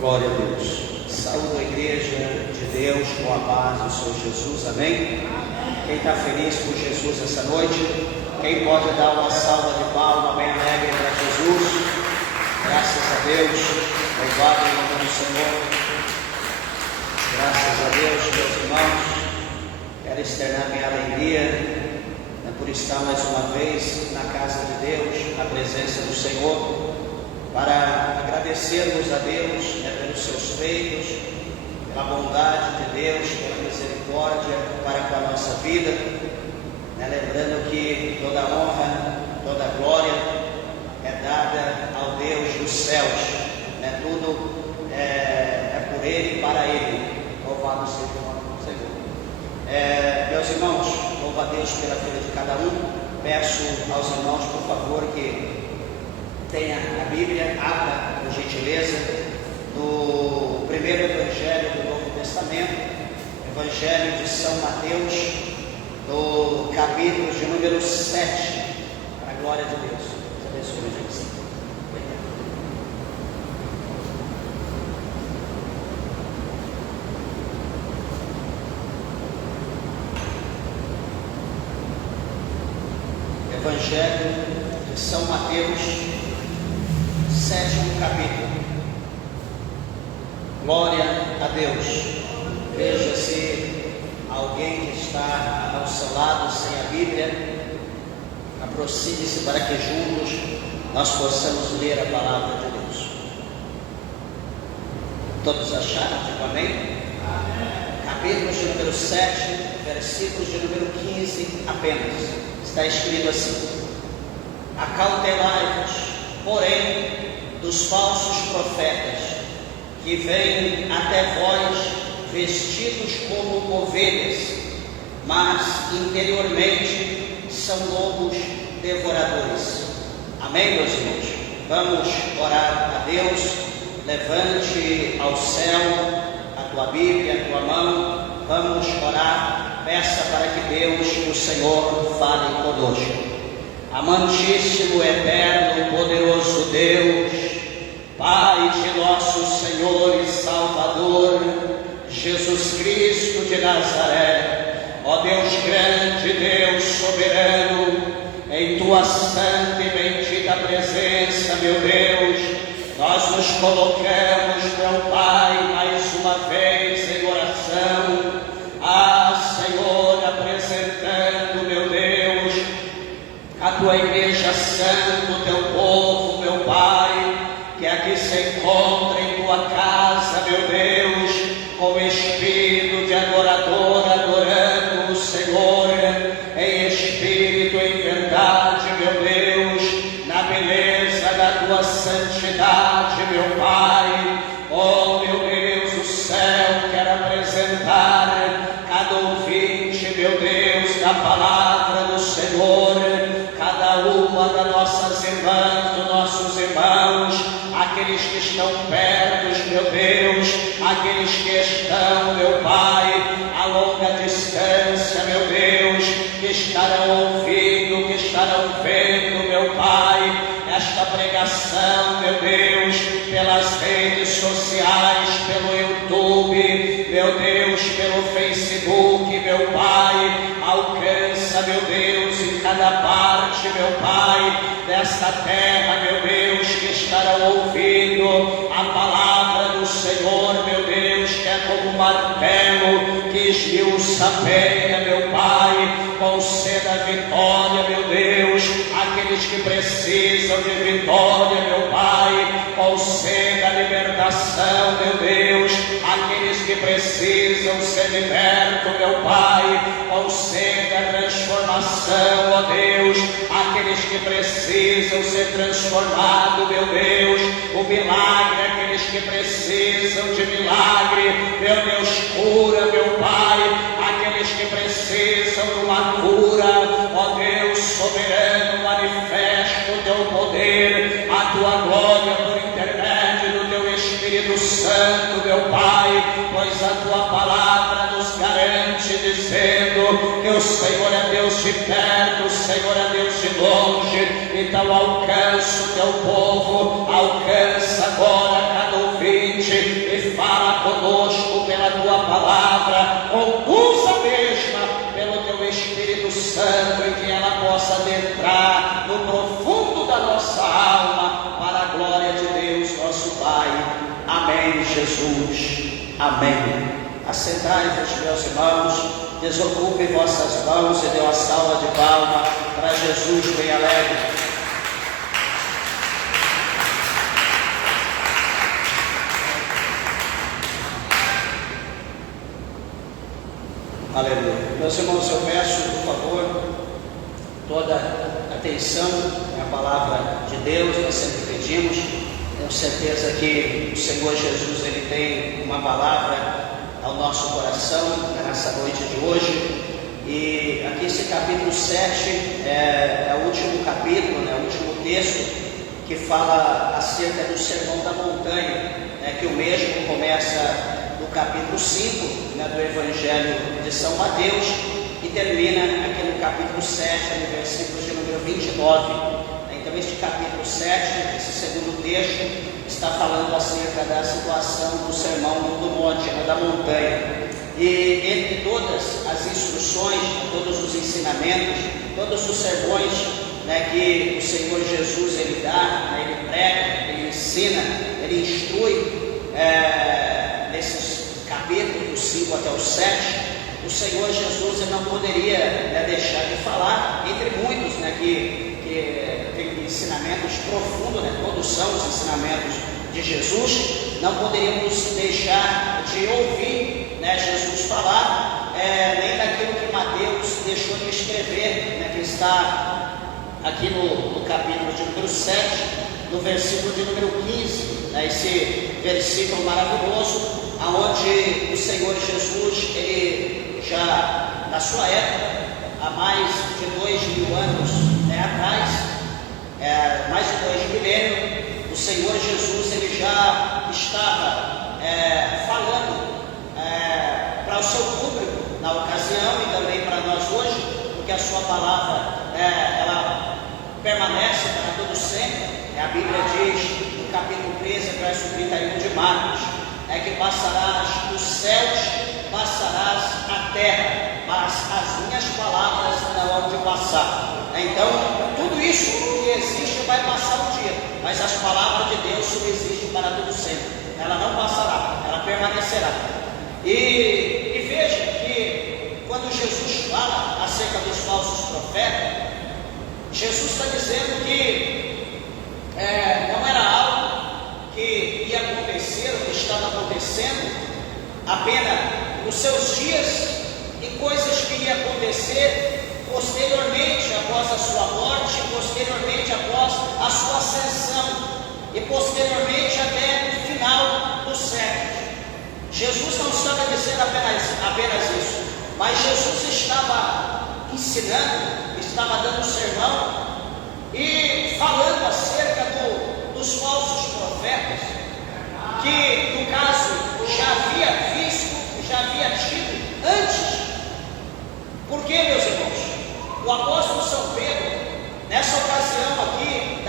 Glória a Deus. Saúde a igreja de Deus com a paz do Senhor Jesus, amém? Quem está feliz por Jesus essa noite? Quem pode dar uma salva de palmas bem alegre para Jesus? Graças a Deus, louvado em nome do Senhor. Graças a Deus, meus irmãos. Quero externar minha alegria por estar mais uma vez na casa de Deus, na presença do Senhor, para agradecermos a Deus pelos seus feitos, pela bondade de Deus, pela misericórdia para com a nossa vida, lembrando que toda honra, toda glória é dada ao Deus dos céus, tudo é por Ele e para Ele. Louvado seja o nome do Senhor. Meus irmãos, louvo a Deus pela vida de cada um. Peço aos irmãos, por favor, que tenha a Bíblia, abra, por gentileza, no primeiro Evangelho do Novo Testamento, Evangelho de São Mateus, no capítulo de número 7, para a glória de Deus. Deus abençoe, gente. Evangelho de São Mateus, 7º capítulo. Glória a Deus. Veja se alguém que está ao seu lado sem a Bíblia, aproxime-se para que juntos nós possamos ler a palavra de Deus. Todos acharam? Digo amém? Amém. Capítulo de número 7, versículos de número 15 apenas. Está escrito assim: acautelai-vos, porém, dos falsos profetas, que vêm até vós vestidos como ovelhas, mas interiormente são lobos devoradores. Amém, meus irmãos? Vamos orar a Deus. Levante ao céu a tua Bíblia, a tua mão. Vamos orar. Peça para que Deus, o Senhor, fale conosco. Amantíssimo, eterno, poderoso Deus, Pai de nosso Senhor e Salvador, Jesus Cristo de Nazaré, ó Deus grande, Deus soberano, em Tua santa e bendita presença, meu Deus, nós nos colocamos, meu Pai, mais uma vez em oração. Senhor, apresentando, meu Deus, a Tua igreja santa, o Teu povo, meu Pai, que aqui se encontra em Tua casa, meu Deus, com espírito de adorador, adorando o Senhor, em espírito, em verdade, meu Deus, na beleza da Tua santidade, meu Pai. Oh, meu Deus, o céu quer apresentar cada ouvinte, meu Deus, da palavra do Senhor, cada uma das nossas irmãs, dos nossos irmãos, aqueles que estão perto, meu Deus, aqueles que estão, meu Pai, a longa distância, meu Deus, que estarão ouvindo, que estarão vendo, meu Pai, esta pregação, meu Deus, pelas redes sociais, pelo YouTube, meu Deus, pelo Facebook, meu Pai, alcança, meu Deus, em cada parte, meu Pai, desta terra, meu Deus, que estarão ouvindo a palavra do Senhor, meu Deus, que é como um martelo que esmiuça a pedra, meu Pai, conceda vitória, meu Deus, aqueles que precisam de vitória, meu Pai, conceda libertação, meu Deus, aqueles que precisam ser libertos, meu Pai, conceda transformação, ó Deus, aqueles que precisam ser transformados, meu Deus, o milagre, aqueles que precisam de milagre, meu Deus, cura, meu Pai, aqueles que precisam de uma cura, ó Deus soberano, manifesta o Teu poder, a Tua glória por intermédio do Teu Espírito Santo, meu Pai, pois a Tua palavra nos garante, dizendo que o Senhor é Deus de perto, o Senhor é Deus de longe. Então alcança o Teu povo, alcança agora cada ouvinte, Jesus. Amém. Assentai-vos, meus irmãos, desocupem vossas mãos e dê uma salva de palmas para Jesus bem alegre. Aleluia. Meus irmãos, eu peço, por favor, toda atenção à palavra de Deus. Nós sempre pedimos. Tenho certeza que o Senhor Jesus, Ele tem uma palavra ao nosso coração nessa noite de hoje. E aqui esse capítulo 7 é o último capítulo, o último texto que fala acerca do Sermão da Montanha, que o mesmo começa no capítulo 5 do Evangelho de São Mateus e termina aqui no capítulo 7, no versículo de número 29. Então este capítulo 7, esse segundo texto, está falando acerca da situação do Sermão do Monte, da montanha. E entre todas as instruções, todos os ensinamentos, todos os sermões que o Senhor Jesus Ele dá, Ele prega, Ele ensina, Ele instrui, nesses capítulos do 5 até o 7, o Senhor Jesus Ele não poderia deixar de falar, entre muitos que tem ensinamentos profundos, todos são os ensinamentos de Jesus. Não poderíamos deixar de ouvir Jesus falar, nem daquilo que Mateus deixou de escrever, que está aqui no capítulo de número 7, no versículo de número 15, esse versículo maravilhoso, onde o Senhor Jesus, Ele já na sua época, há mais de 2000 anos atrás, mais de 2 milênios, o Senhor Jesus Ele já estava falando para o seu público na ocasião e também para nós hoje, porque a sua palavra ela permanece para todo sempre. A Bíblia diz no capítulo 13, verso 31 de Marcos, que passarás os céus, passarás a terra, mas as minhas palavras não hão de passar. Então, tudo isso que existe vai passar um dia, mas as palavras de Deus subsistem para todo sempre. Ela não passará, ela permanecerá. E veja que quando Jesus fala acerca dos falsos profetas, Jesus está dizendo que não era algo que ia acontecer, ou que estava acontecendo apenas nos seus dias, e coisas que iam acontecer posteriormente após a sua morte, posteriormente após a sua ascensão e posteriormente até o final dos séculos. Jesus não estava dizendo apenas isso, mas Jesus estava ensinando, estava dando sermão e falando acerca dos falsos profetas, que no caso já havia visto, já havia tido antes. Por quê, meus irmãos? O apóstolo São Pedro, nessa ocasião aqui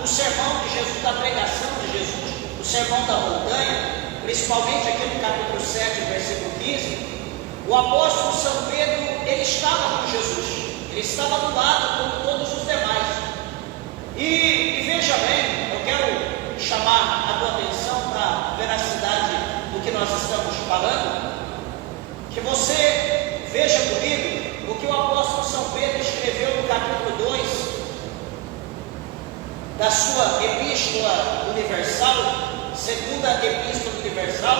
do sermão de Jesus, da pregação de Jesus, o sermão da montanha, principalmente aqui no capítulo 7, versículo 15, o apóstolo São Pedro, ele estava com Jesus, ele estava do lado como todos os demais. E veja bem, eu quero chamar a tua atenção para a veracidade do que nós estamos falando, que você veja comigo o que o apóstolo São Pedro escreveu no capítulo 2 da sua Epístola Universal, segunda Epístola Universal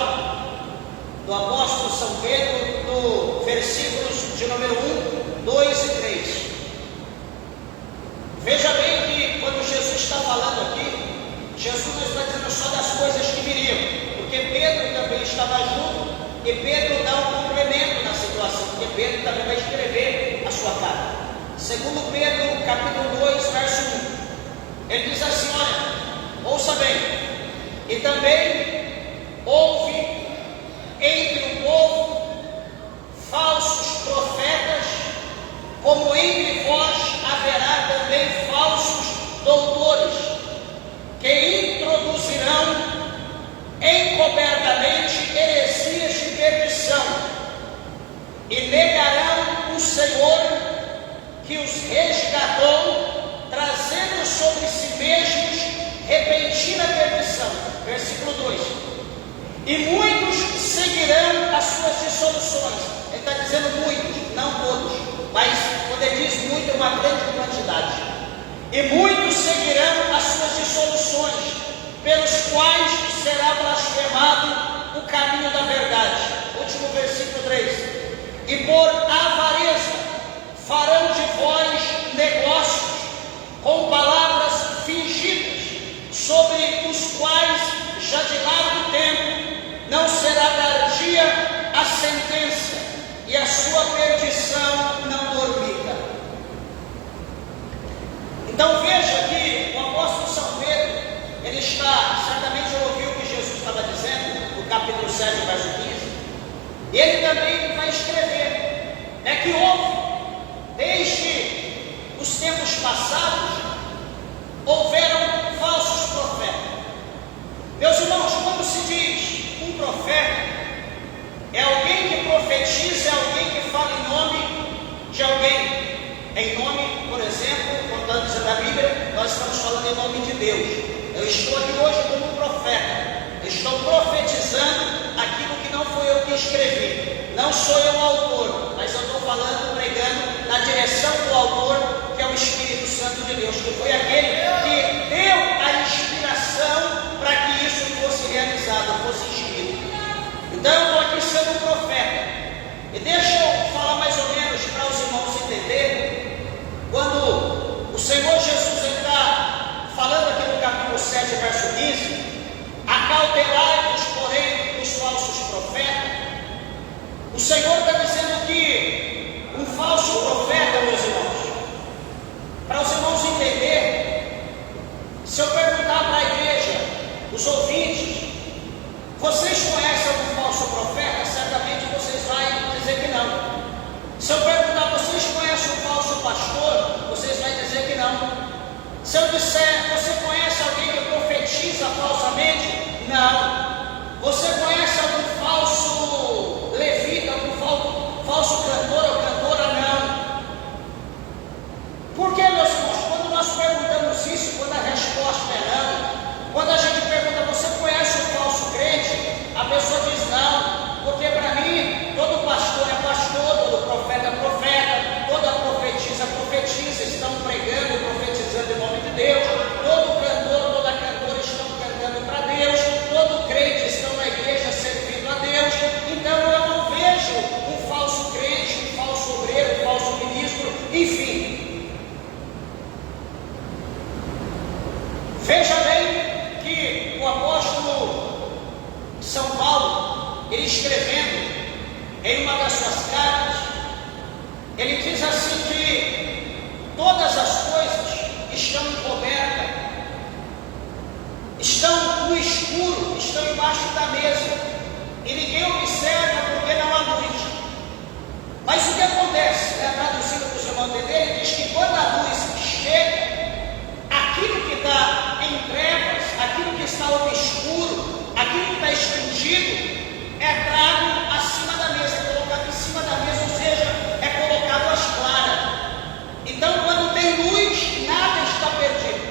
do apóstolo São Pedro, no versículos de número 1, 2 e 3. Veja bem que quando Jesus está falando aqui, Jesus não está dizendo só das coisas que viriam, porque Pedro também estava junto, e Pedro dá um complemento na situação, porque Pedro também vai escrever a sua carta. Segundo Pedro, capítulo 2, verso 1, ele diz assim: olha, ouça bem, e também houve entre o povo falsos profetas, como entre vós haverá também falsos doutores, que introduzirão encobertamente heresias de perdição, e negarão o Senhor que os resgatou, trazendo sobre si mesmos repentina perdição. Versículo 2: e muitos seguirão as suas dissoluções. Ele está dizendo muitos, não todos, mas quando ele diz muito, é uma grande quantidade. E muitos seguirão as suas dissoluções, pelos quais será blasfemado o caminho da verdade. Último versículo 3. E por avareza farão de vós negócios com palavras fingidas, sobre os quais já de largo tempo não será tardia a sentença, e a sua perdição não dormita. Então veja que o apóstolo São Pedro, ele está, certamente ouviu o que Jesus estava dizendo, no capítulo 7, verso 15, ele também vai escrever, que houve, desde os tempos passados, houveram falsos profetas. Meus irmãos, quando se diz um profeta, é alguém que profetiza, é alguém que fala em nome de alguém. Em nome, por exemplo, quando diz da Bíblia, nós estamos falando em nome de Deus. Eu estou aqui hoje como um profeta. Eu estou profetizando aquilo que não foi eu que escrevi. Não sou eu o autor, mas eu estou falando, pregando na direção do autor, que é o Espírito Santo de Deus, que foi aquele que deu a inspiração para que isso fosse realizado, fosse escrito. Então eu estou aqui sendo um profeta. E deixa eu falar mais ou menos para os irmãos entenderem, quando o Senhor Jesus está falando aqui no capítulo 7, verso 15, acautelai-vos, porém, dos falsos profetas. O Senhor está dizendo que um falso profeta, meus irmãos, para os irmãos entenderem, se eu perguntar para a igreja, os ouvintes, vocês conhecem algum falso profeta? Certamente vocês vão dizer que não. Se eu perguntar, vocês conhecem um falso pastor? Vocês vão dizer que não. Se eu disser, você conhece alguém que profetiza falsamente? Não. Você conhece algum falso levita, algum falso cantor ou cantora? Não. Por que, meus irmãos, quando nós perguntamos isso, quando a resposta é não, quando a gente pergunta, você conhece um falso crente? A pessoa diz não, porque para mim, todo pastor é pastor, todo profeta é profeta, toda profetisa é profetisa, estão pregando, profetizando em nome de Deus, todo cantor, toda cantora estão cantando para Deus, todo crente estão na igreja servindo a Deus. Então eu não vejo um falso crente, um falso obreiro, um falso ministro, enfim. Veja bem que o apóstolo São Paulo, ele escrevendo em uma das suas cartas, ele diz assim que todas as coisas estão encobertas, estão no escuro, estão embaixo da mesa, e ninguém observa porque não há luz. Mas o que acontece, traduzindo para os irmãos entenderem, ele diz que quando a luz chega, aquilo que está em trevas, aquilo que está obscuro, aquilo que está escondido, é trago acima da mesa, é colocado em cima da mesa, ou seja, é colocado às claras. Então, quando tem luz, nada está perdido.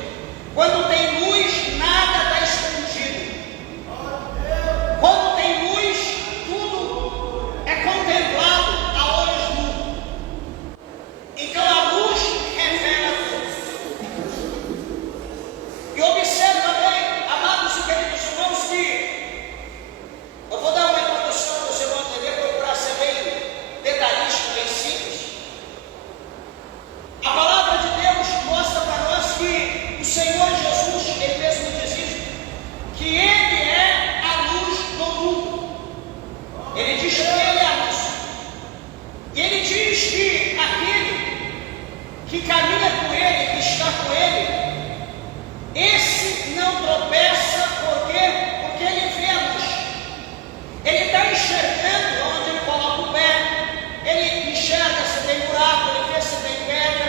Quando tem luz, nada está escondido. Quando tem luz, tudo é contemplado a olhos nus. Então, a luz revela tudo. E observa bem, amados e queridos irmãos, que eu vou dar uma introdução para você entender, procurar ser bem detalhista, bem simples. A palavra de Deus mostra para nós que o Senhor Jesus, Ele mesmo diz isso, que Ele é a luz do mundo. Ele diz que Ele é a luz. E Ele diz que aquele que caminha com Ele, que está com Ele, esse não tropeça, por quê? Porque ele vê a luz. Ele está enxergando onde ele coloca o pé, ele enxerga se tem buraco, ele vê se tem pedra,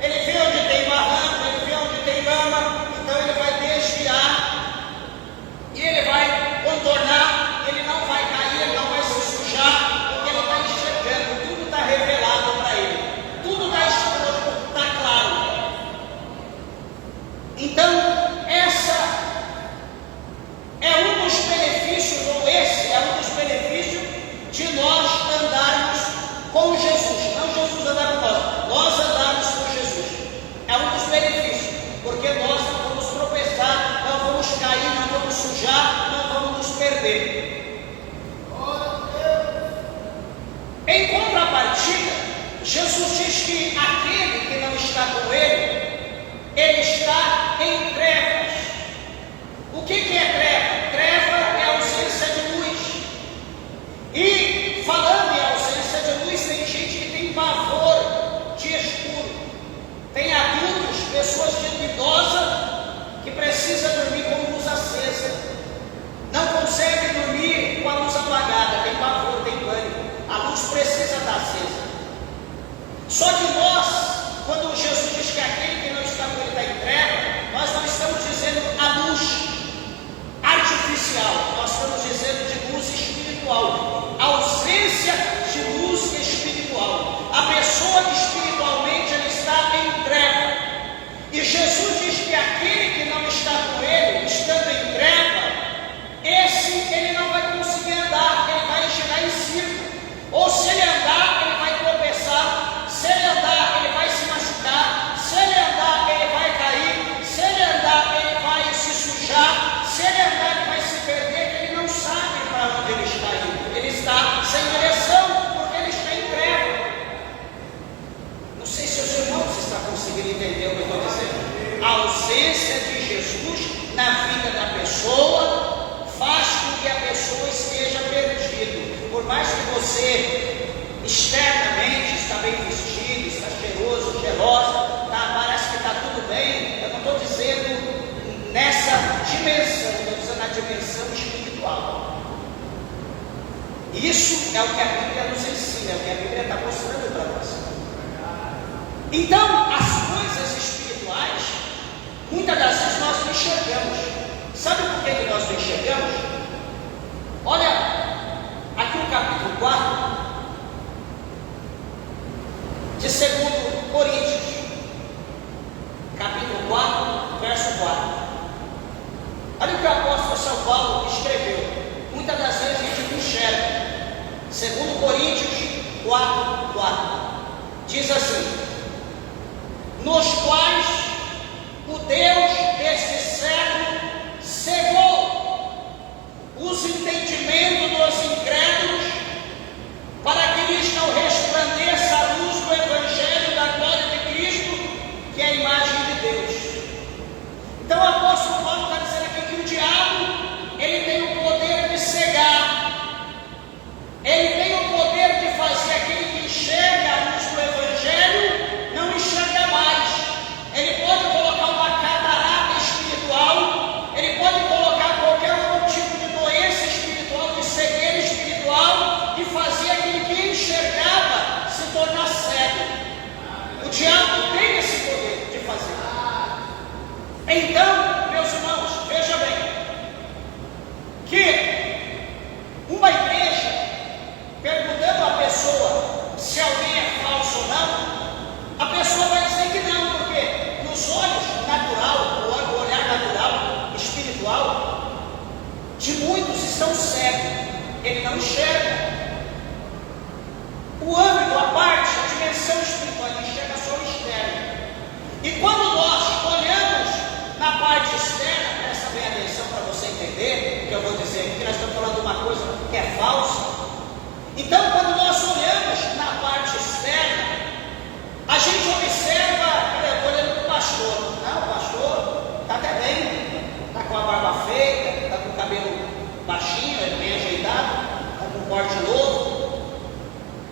ele vê onde tem barranco, ele vê onde tem lama, então ele vai desviar, e ele vai contornar, ele não vai cair, ele não vai se sujar, porque ele está enxergando, tudo está revelado para ele, tudo está exposto, está claro. dele. Em contrapartida, Jesus diz que aquele que não está com ele está em trevas. O que é treva? Treva é a ausência de luz. E falando em ausência de luz, tem gente que tem pavor de escuro. Tem adultos, pessoas de idosa, que precisa dormir com luz acesa. Não consegue dormir com a luz apagada, tem pavor, tem pânico. A luz precisa estar acesa. Só que nós, quando Jesus diz que aquele que não está com ele está em treva, nós não estamos dizendo a luz artificial, nós estamos dizendo de luz espiritual, ausência de luz espiritual. A pessoa espiritualmente ela está em treva. E Jesus diz que aquele que não está com ele, estando em treva, esse ele não vai conseguir andar, ele vai girar em círculo. Ou se ele andar, ele vai tropeçar. Se ele andar, ele vai se machucar. Se ele andar, ele vai cair. Se ele andar, ele vai se sujar. Se ele andar, ele vai se perder, que ele não sabe para onde ele está indo. Ele está sem direção, porque ele está em treva. Não sei se os irmãos estão conseguindo entender o que eu estou dizendo. A ausência de Jesus na vida da pessoa faz com que a pessoa esteja perdida. Por mais que você externamente está bem vestido, está cheiroso, cheirosa, parece que está tudo bem, eu não estou dizendo nessa dimensão, estou dizendo na dimensão espiritual. Isso é o que a Bíblia nos ensina, é o que a Bíblia está mostrando para nós. Então, as coisas espirituais, muitas das vezes nós não enxergamos. Sabe por que nós não enxergamos? Olha, aqui no capítulo 4 de 2 Coríntios, capítulo 4, verso 4. Olha o que o apóstolo São Paulo escreveu. Muitas das vezes a gente não enxerga. 2 Coríntios 4, 4. Diz assim: nos quais o Deus deste século cegou os entendimentos dos incrédulos, para que lhes não resplandeça a luz do Evangelho da glória de Cristo, que é a imagem de Deus. Então o apóstolo Paulo está dizendo aqui que o diabo, ele tem o poder de cegar, ele tem o poder de fazer aquele que enxerga a luz do Evangelho não enxerga mais. Ele pode colocar uma catarata espiritual, ele pode colocar qualquer outro tipo de doença espiritual, de cegueira espiritual, e fazer aquele que enxergava se tornar cego. O diabo tem esse poder de fazer. Então, meus irmãos, veja bem, que uma igreja, perguntando à pessoa se alguém é falso ou não, a pessoa vai dizer que não, porque nos olhos natural, o olhar natural, espiritual, de muitos estão cegos, ele não enxerga. O âmbito, a parte, a dimensão espiritual, ele enxerga só o externo. E quando nós olhamos na parte externa, presta bem atenção para você entender o que eu vou dizer aqui, nós estamos falando de uma coisa que é falsa. Então, quando nós olhamos na parte externa, a gente observa, eu estou olhando para o pastor. Não, o pastor está até bem, está com a barba feita, está com o cabelo baixinho, bem ajeitado, está com um corte novo,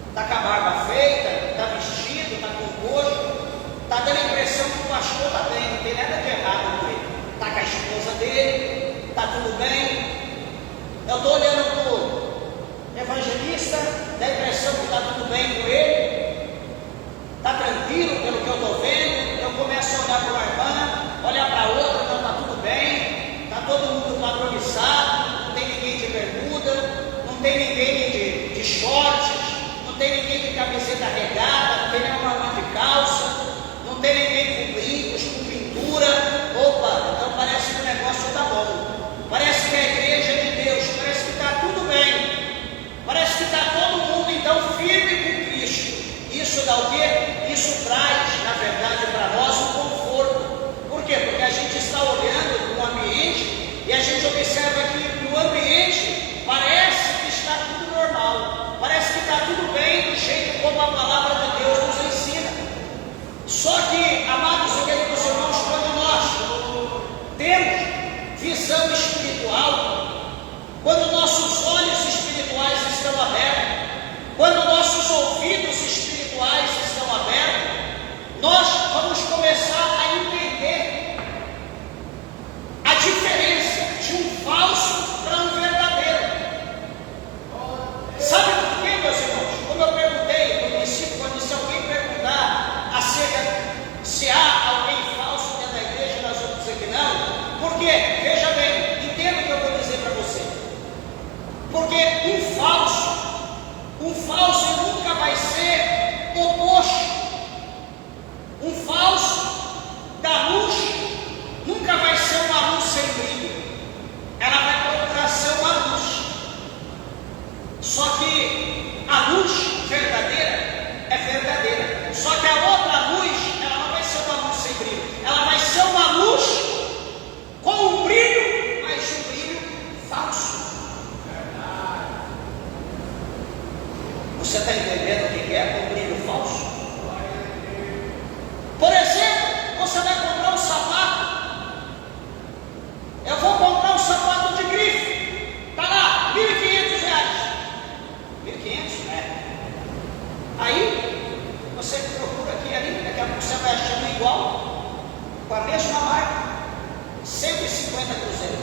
está com a barba feita, está vestido, está com o coxo, está dando a impressão que o pastor está bem, não tem nada de errado com ele. Está com a esposa dele, está tudo bem. Eu estou olhando para o evangelista, dá a impressão que está tudo bem com ele. Está tranquilo pelo que eu estou vendo. Eu começo a olhar para uma irmã, olhar para outra, não está tudo bem, está todo mundo padronizado, não tem ninguém de bermuda, não tem ninguém de shorts, não tem ninguém de camiseta regada, não tem nenhuma irmã de calça, não tem ninguém com brincos, com pintura. Opa, então parece que o negócio está bom, parece que a igreja é de Deus, parece que está tudo bem, parece que está todo mundo então firme com Cristo. Isso dá o quê? Isso traz, na verdade, para nós um conforto. Por quê? Porque a gente está olhando para o ambiente e a gente observa que no ambiente espiritual, quando nossos olhos espirituais estão abertos, quando nossos ouvidos espirituais estão abertos, nós vamos começar a entender a diferença de um falso para um verdadeiro. Sabe por quê, meus irmãos? Como eu perguntei no princípio, quando se alguém perguntar acerca se há alguém falso dentro da igreja, nós vamos dizer que não. Por quê? Veja bem, entenda o que eu vou dizer para você. Porque um falso nunca vai ser oposto. Um falso da luz nunca vai ser uma luz sem brilho. Ela vai procurar ser uma luz. Só que a luz verdadeira é verdadeira. Só que a outra luz, ela não vai ser uma luz sem brilho. Ela vai ser uma luz com um brilho, mas um brilho falso. Você está entendendo o que é um brilho falso? Por exemplo, você vai comprar um sapato. Eu vou comprar um sapato de grife. Está lá, R$ 1.500. 1.500? É. Aí, você procura aqui ali, daqui a pouco você vai achando igual, com a mesma marca, 150 cruzeiros.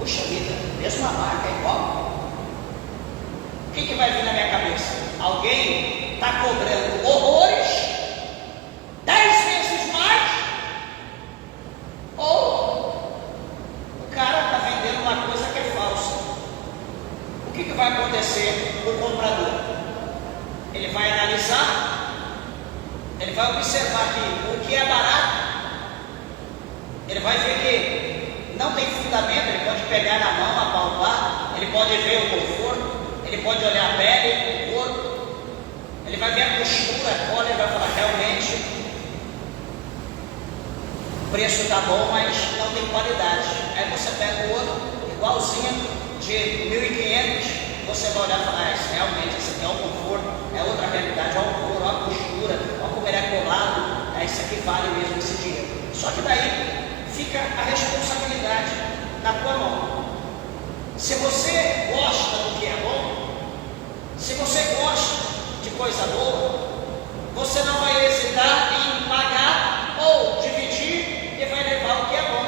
Puxa vida, mesma marca, igual. O que vai vir na minha cabeça? Alguém está cobrando horrores, 10 vezes mais, ou o cara está vendendo uma coisa que é falsa. O que vai acontecer com o comprador? Ele vai analisar, ele vai observar que o que é barato, ele vai ver que não tem fundamento, ele pode pegar na mão, apalpar, ele pode ver o conforto, ele pode olhar a pele, o corpo, ele vai ver a costura, a cola, ele vai falar, realmente, o preço está bom, mas não tem qualidade. Aí você pega o outro, igualzinho, de 1.500, você vai olhar e falar, realmente, esse aqui é o conforto, é outra realidade, é o couro, é a costura, olha como ele é colado, isso aqui vale mesmo esse dinheiro. Só que daí fica a responsabilidade na tua mão. Se você gosta do que é bom, se você gosta de coisa boa, você não vai hesitar em pagar ou dividir e vai levar o que é bom.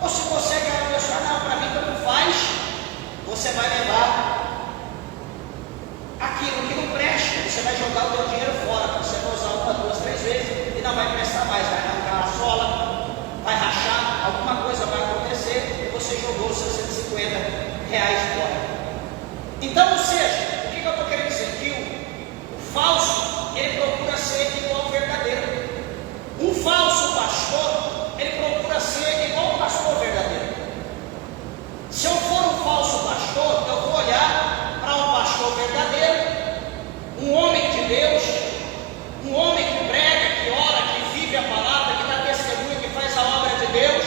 Ou se você quer uma pessoa, não, para mim tanto faz, você vai levar aquilo que não presta, você vai jogar o teu dinheiro fora, você vai usar uma, duas, três vezes e não vai prestar mais, vai arrancar a sola, vai rachar, alguma coisa vai acontecer e você jogou os seus R$150 fora. Então, ou seja, o que eu estou querendo dizer? Que o falso, ele procura ser igual ao verdadeiro. Um falso pastor, ele procura ser igual ao pastor verdadeiro. Se eu for um falso pastor, eu vou olhar para um pastor verdadeiro, um homem de Deus, um homem que prega, que ora, que vive a palavra, que dá testemunho, que faz a obra de Deus.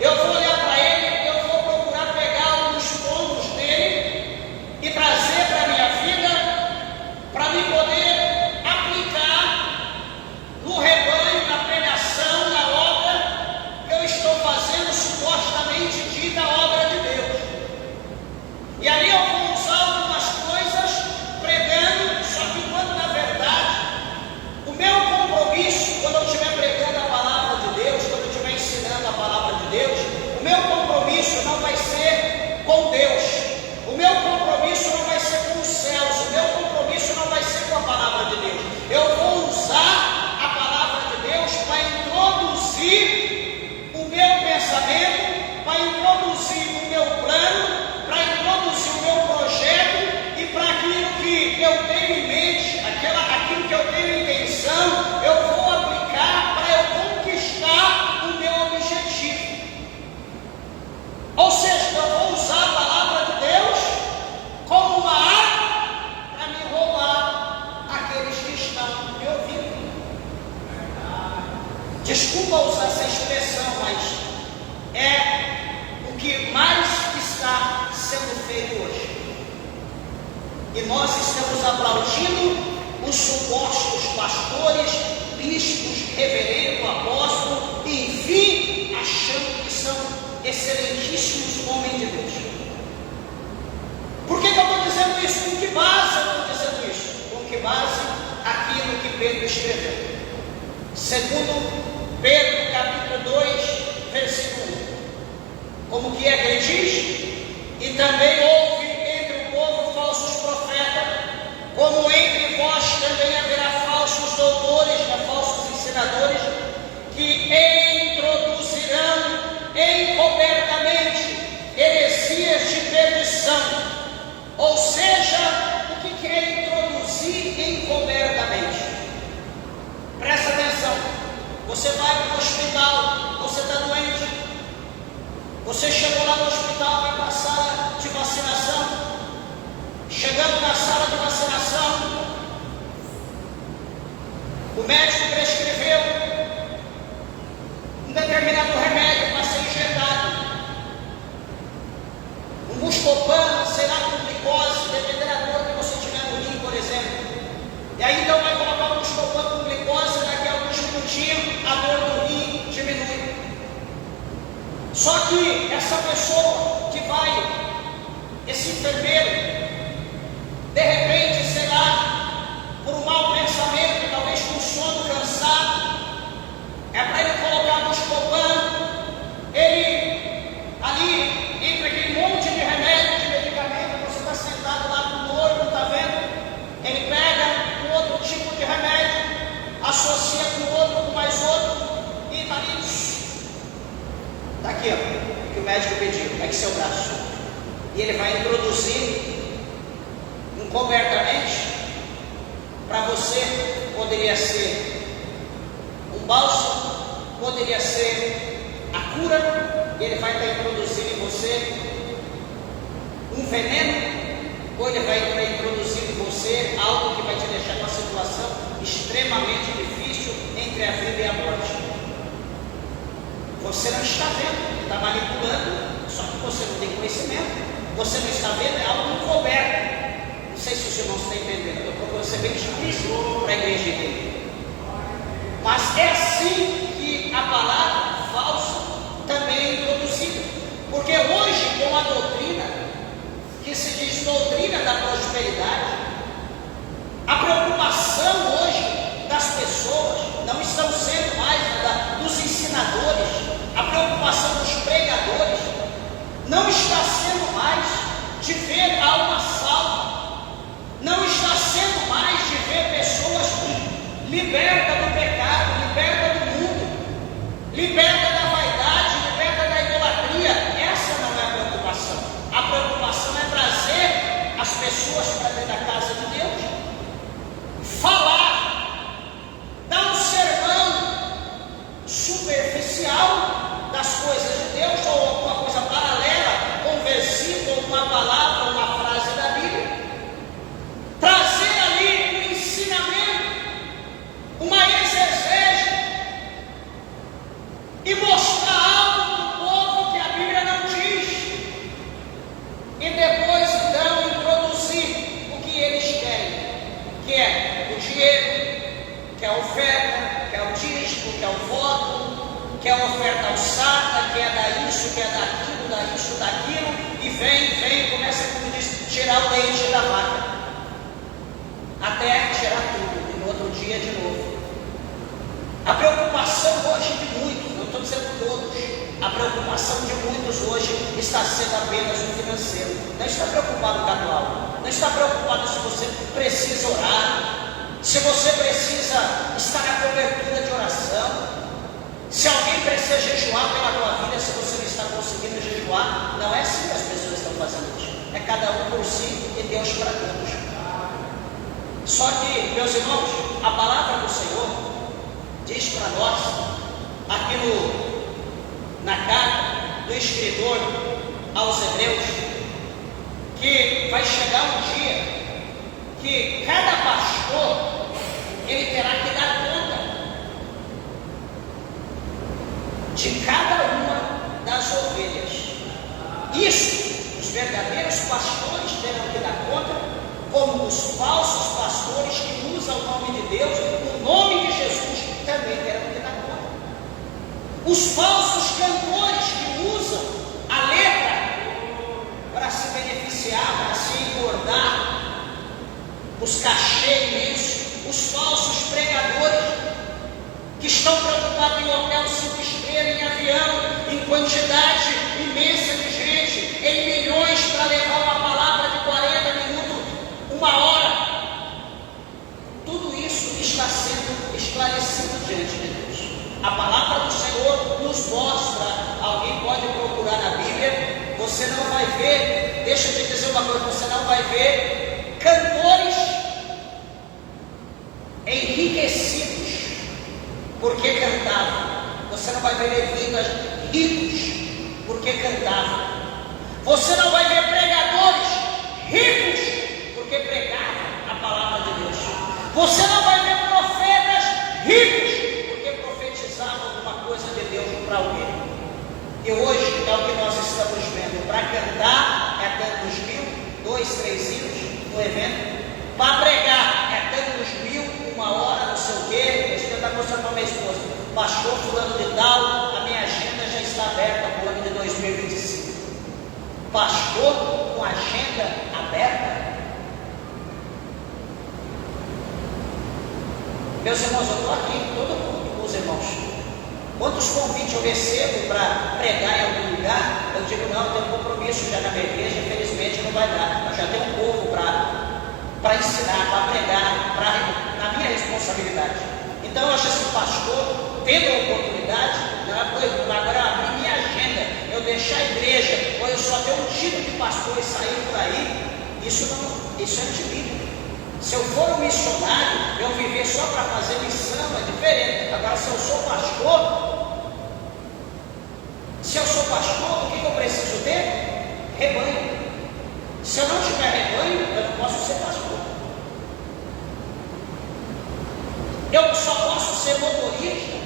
Eu vou olhar para ele, eu vou procurar pegar um dos pontos dele e trazer para a minha vida, para me poder aplicar no rebanho, na pregação, na obra que eu estou fazendo, supostamente dita obra de Deus. E ali eu vou usar algumas coisas pregando, só que quando na verdade o meu compromisso, quando eu estiver pregando a palavra de Deus, quando eu estiver ensinando a palavra de Deus, o meu compromisso não vai ser com Deus, o meu compromisso não vai ser com os céus, o meu compromisso não vai ser com a palavra de Deus. Eu vou usar a palavra de Deus para introduzir o meu pensamento, para introduzir o meu plano, para introduzir o meu projeto e para aquilo que eu tenho em mente, aquilo que eu tenho em intenção, eu vou aplicar para eu conquistar o meu objetivo. Ou seja, eu vou usar a palavra de Deus como uma arma para me roubar aqueles que estão me ouvindo. Desculpa usar essa expressão, mas é o que mais está sendo feito hoje. E nós estamos aplaudindo os supostos pastores, bispos, reverendo, apóstolo, enfim, achando que são excelentíssimos homens de Deus. Por que eu estou dizendo isso? Com que base eu estou dizendo isso? Com que base? Aquilo que Pedro escreveu. Segundo Pedro, capítulo 2, versículo 1. Como que é que ele diz? E também houve entre o povo falsos profetas, como entre vós também haverá falsos doutores, falsos ensinadores, que introduzirão encobertamente heresias de perdição. Ou seja, o que é introduzir encobertamente? Presta atenção. Você vai para o hospital, você está doente, você chegou lá no hospital, vai para a sala de vacinação. Chegando na sala de vacinação, o médico prescreveu um determinado remédio para ser injetado, um Buscopan, sei lá, com glicose, dependendo da dor que você tiver no rim, por exemplo. E aí então vai colocar um Buscopan com glicose, daqui a alguns minutinhos a dor do rim diminui. Só que essa pessoa que vai, esse enfermeiro, de repente, sei lá, por um mau pensamento, talvez com sono cansado, é para ele colocar no Buscopan, ele ali, entre aquele monte de remédio, de medicamento, você está sentado lá com dor, não está vendo? Ele pega um outro tipo de remédio, associa com outro, com mais outro, e está ali. Está aqui, ó, o que o médico pediu, pegue seu braço. E ele vai introduzir encobertamente. Para você poderia ser um bálsamo, poderia ser a cura. Ele vai estar introduzindo em você um veneno, ou ele vai estar introduzindo em você algo que vai te deixar numa situação extremamente difícil entre a vida e a morte. Você não está vendo, ele está manipulando, só que você não tem conhecimento. Você não está vendo, é algo encoberto. Não sei se os irmãos estão entendendo, eu procuro ser bem difícil para a igreja entender. Mas é assim que a palavra falsa também é introduzida. Porque hoje, com a doutrina, que se diz doutrina da prosperidade, a preocupação hoje das pessoas não estão sendo mais dos ensinadores, a preocupação dos pregadores não está sendo mais de ver alma salva, não está sendo mais de ver pessoas libertas do pecado, libertas do mundo, libertas da vaidade, libertas da idolatria. Essa não é a preocupação. A preocupação é trazer as pessoas para dentro da casa de Deus, falar, dar um sermão superficial das coisas de Deus, ou alguma coisa paralela, um versículo, uma palavra, uma frase da Bíblia, trazer ali um ensinamento, uma exegese, e mostrar algo para o povo que a Bíblia não diz, e depois então introduzir o que eles querem, que é o dinheiro, que é a oferta, que é o dízimo, que é o voto, que é a oferta alçada, que é dar isso, que é dar isso, daquilo, e vem, começa, como diz, tirar o leite da vaca, até tirar tudo, e no outro dia de novo. A preocupação hoje de muitos, não estou dizendo todos, a preocupação de muitos hoje está sendo apenas o financeiro. Não está preocupado com a alma, não está preocupado se você precisa orar, se você precisa estar na cobertura de oração, se alguém precisa jejuar pela tua vida, se você não está conseguindo jejuar. Não é assim que as pessoas estão fazendo hoje. É cada um por si e Deus para todos. Só que, meus irmãos, a palavra do Senhor diz para nós, aqui na carta do escritor aos Hebreus, que vai chegar um dia que cada pastor ele terá que dar conta de cada uma das ovelhas. Isso, os verdadeiros pastores terão que dar conta, como os falsos pastores que usam o nome de Deus, o nome de Jesus, também terão que dar conta. Os falsos cantores que usam os cachê imensos, os falsos pregadores, que estão preocupados em hotel 5 estrelas, em avião, em quantidade imensa de gente, em milhões para levar uma palavra de 40 minutos, 1 hora. Tudo isso está sendo esclarecido diante de Deus. A palavra do Senhor nos mostra, alguém pode procurar na Bíblia, você não vai ver, deixa eu te dizer uma coisa, você não vai ver cantores enriquecidos porque cantavam. Você não vai ver levitas ricos porque cantavam. Você não vai ver pregadores ricos porque pregavam a palavra de Deus. Você não vai ver profetas ricos porque profetizavam alguma coisa de Deus para alguém. E hoje é o que nós estamos vendo. Para cantar é tantos mil, 2, 3 hinos no evento. Para pregar é tantos mil, 1 hora, não sei o quê. Eu estava mostrando para minha esposa, pastor fulano de tal, a minha agenda já está aberta para o ano de 2025. Pastor com agenda aberta. Meus irmãos, eu estou aqui todo mundo com os irmãos. Quantos convites eu recebo para pregar em algum lugar? Eu digo, não, eu tenho um compromisso já na minha igreja, infelizmente não vai dar. Eu já tenho um povo para ensinar, para pregar, na minha responsabilidade. Então eu acho assim, pastor, tendo a oportunidade, agora eu abrir minha agenda, eu deixar a igreja, ou eu só ter um título de pastor e sair por aí, isso é antibíblico. Se eu for um missionário, eu viver só para fazer missão é diferente. Agora, se eu sou pastor, o que eu preciso ter? Rebanho. Se eu não tiver rebanho, eu não posso ser pastor. Eu só posso ser motorista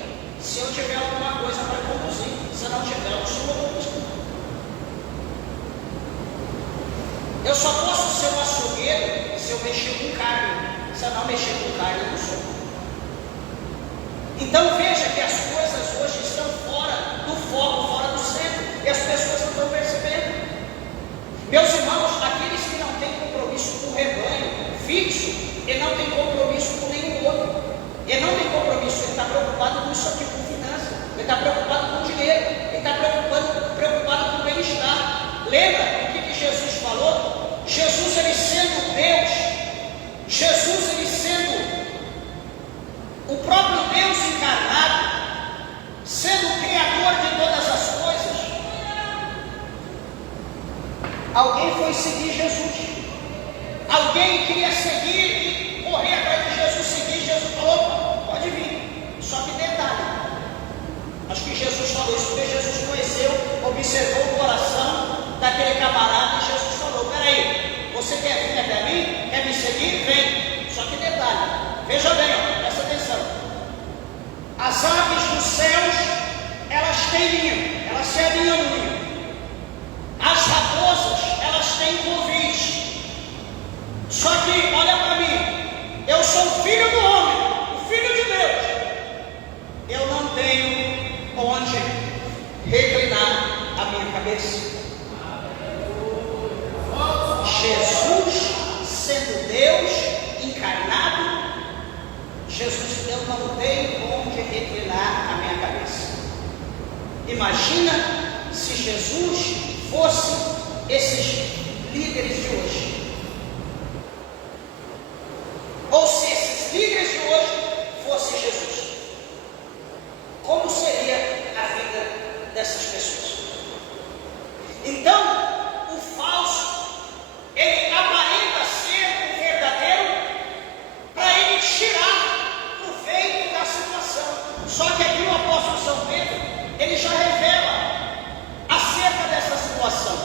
se eu tiver alguma coisa para conduzir. Se eu não tiver, eu não sou motorista. Eu só posso ser um açougueiro se eu mexer com carne. Se eu não mexer com carne, eu não sou. Então veja que as coisas hoje estão fora do foco, fora do centro, e as pessoas não estão percebendo. Meus irmãos, aqueles que não têm compromisso com o rebanho fixo, ele não tem compromisso com nenhum outro. Ele não tem compromisso, ele está preocupado com isso aqui, com finanças, ele está preocupado com dinheiro, ele está preocupado com o bem-estar. Lembra o que Jesus falou? Jesus, ele sendo Deus, Jesus, ele sendo o próprio Deus encarnado, sendo o Criador de todas as coisas, alguém foi seguir Jesus. Alguém queria seguir e correr atrás de Jesus, seguir. Jesus falou, pode vir. Só que detalhe, acho que Jesus falou isso porque Jesus conheceu, observou o coração daquele camarada, e Jesus falou, peraí, você quer vir até mim? Quer me seguir? Vem. Só que detalhe, veja bem, presta atenção. As aves dos céus, elas têm ninho, elas se alinham no ninho. As raposas, elas têm covis. Só que, olha para mim, eu sou o filho do homem, o filho de Deus. Eu não tenho onde reclinar a minha cabeça. Jesus, sendo Deus encarnado, Jesus, eu não tenho onde reclinar a minha cabeça. Imagina se Jesus fosse esses líderes de hoje. Ou se esses líderes de hoje fossem Jesus. Como seria a vida dessas pessoas? Então, o falso, ele aparenta ser o verdadeiro para ele tirar proveito da situação. Só que aqui o apóstolo São Pedro, ele já revela acerca dessa situação.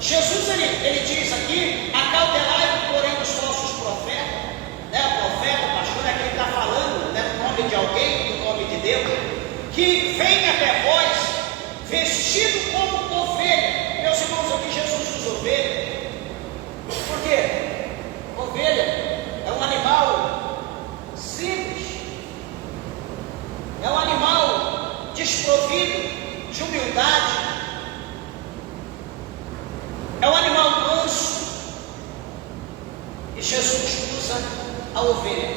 Jesus, ele diz aqui, acautelai, porém, dos falsos profetas. O profeta, o pastor, é aquele que está falando, no nome de alguém, no nome de Deus, que vem até vós vestido como ovelha. Meus irmãos, aqui Jesus usa ovelha. Por quê? Ovelha é um animal simples, é um animal desprovido de humildade, é um animal manso. E Jesus usa a ovelha.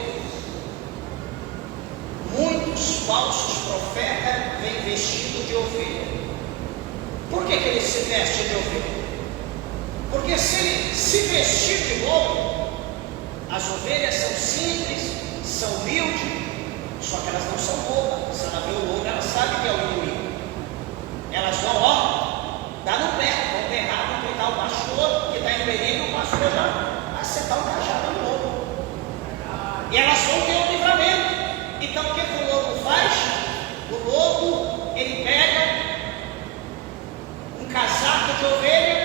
Muitos falsos profetas vêm vestidos de ovelha. Por que ele se veste de ovelha? Porque se ele se vestir de lobo, as ovelhas são simples, são humildes, só que elas não são bobas. Se ela vê o lobo, ela sabe que é o inimigo. Elas vão, dá no pé, vão berrar, vão gritar o pastor que está em perigo, o pastor já acertar o cajado no lobo. E elas vão ter o livramento. Então o que o lobo faz? O lobo, ele pega um casaco de ovelha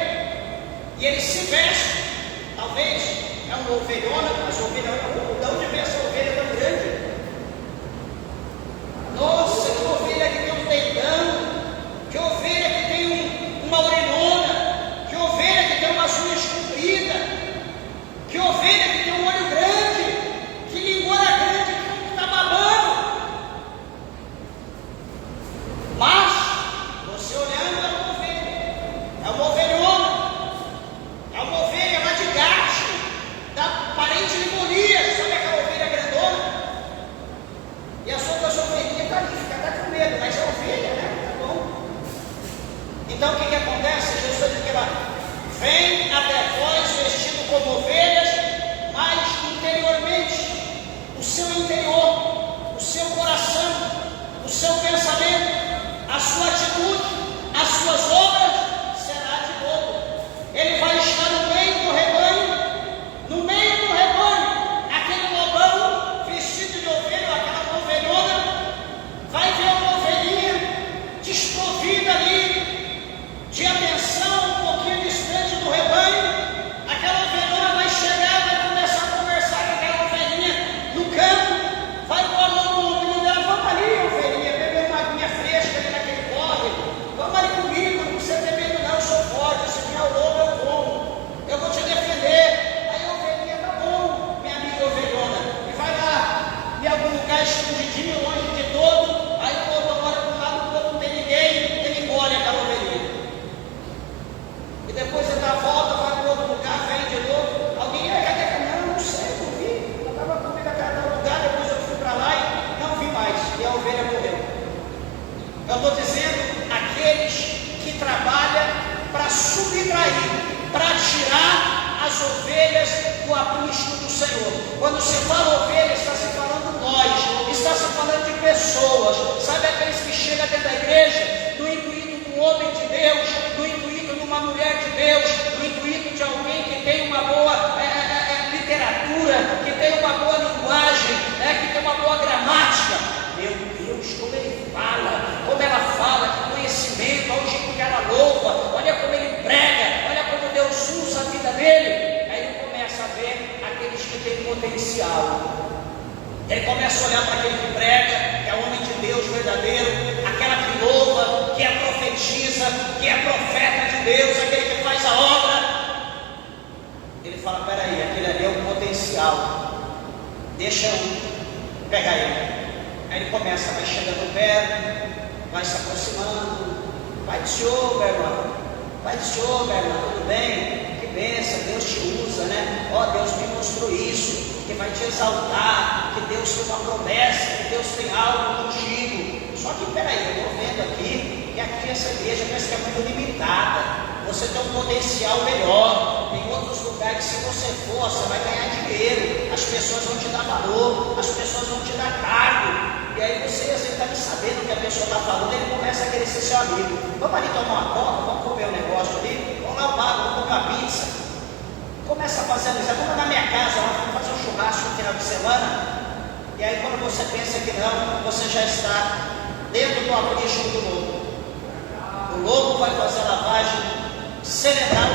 e ele se veste. Talvez é uma ovelhona, mas ovelha, de onde vem essa ovelha tão grande? Nossa, que ovelha que tem um deitão, que ovelha que tem uma orelhona, que ovelha que tem umas unhas compridas, que ovelha que tem um olho grande, que linguona grande, que está babando. Mas, você olhando, é uma ovelhona, é uma ovelha lá de Gate, da parente de Golias, sabe aquela ovelha grandona? E as outras ovelhinhas estão ali, fica até com medo, mas é ovelha, né? Tá bom. Então o que acontece? Jesus diz que ela vem até vós vestido como ovelhas, mas interiormente, o seu interior, o seu coração, o seu pensamento, a sua atitude, as suas obras será de lobo. Ele vai estar no meio do rebanho, aquele lobão vestido de ovelha, aquela ovelhona, vai ver uma ovelhinha desprovida ali, de atenção, um pouquinho distante do rebanho. Aquela ovelhona vai chegar, vai começar a conversar com aquela ovelhinha no campo, vai pôr a mão no ombro dela, vamos ali, ovelhinha, beber uma aguinha fresca ali naquele córrego, vamos ali comigo, não precisa ter medo não, eu sou forte, se vier o lobo eu como, eu vou te defender. Aí a ovelhinha, tá bom, minha amiga ovelhona, e vai lá, em algum lugar escondidinho, longe de todo. Aí o lobo olha para um lado, do outro não tem ninguém, ele engole aquela ovelhinha. E depois ele dá a volta, vai para outro lugar, vem de novo. Alguém, cadê a caminhão? Não sei, não vi. Eu estava comigo até tal lugar, depois eu fui para lá e não vi mais. E a ovelha morreu. Eu estou dizendo aqueles que trabalham para subtrair, para tirar as ovelhas do aprisco do Senhor. Quando se fala ovelha, está se falando nós, está se falando de pessoas. Sabe aqueles que chegam dentro da igreja no intuito de um homem de Deus, no intuito de uma mulher de Deus, no intuito de alguém que tem uma boa literatura, que tem uma boa linguagem, que tem uma boa gramática. Meu Deus, como ele fala, como ela fala, que conhecimento, olha o jeito que ela louva, olha como ele prega, olha como Deus usa a vida dele. Aí ele começa a ver aqueles que têm potencial. Ele começa a olhar para aquele que prega, que é homem de Deus verdadeiro, aquela que louva, que é profetiza, que é profeta de Deus, aquele que faz a obra. Ele fala, peraí, aquele ali é um potencial, deixa eu pegar ele. Aí ele começa, vai chegando perto, vai se aproximando, vai de senhor, meu irmão, vai de senhor, meu irmão, tudo bem? Que bênção, Deus te usa, né? Ó, Deus me mostrou isso, que vai te exaltar, que Deus tem uma promessa, que Deus tem algo contigo. Só que peraí, eu estou vendo aqui que aqui essa igreja parece que é muito limitada. Você tem um potencial melhor. Tem outros lugares que se você for, você vai ganhar dinheiro, as pessoas vão te dar valor, as pessoas vão te dar cargo. E aí você está ali sabendo o que a pessoa está falando, ele começa a querer ser seu amigo. Vamos ali tomar uma coca, vamos comer um negócio ali, vamos lá, vamos comer uma pizza. Começa a fazer amizade, vamos na minha casa, vamos fazer um churrasco no final de semana. E aí quando você pensa que não, você já está dentro do aprisco do lobo. O lobo vai fazer a lavagem cerebral,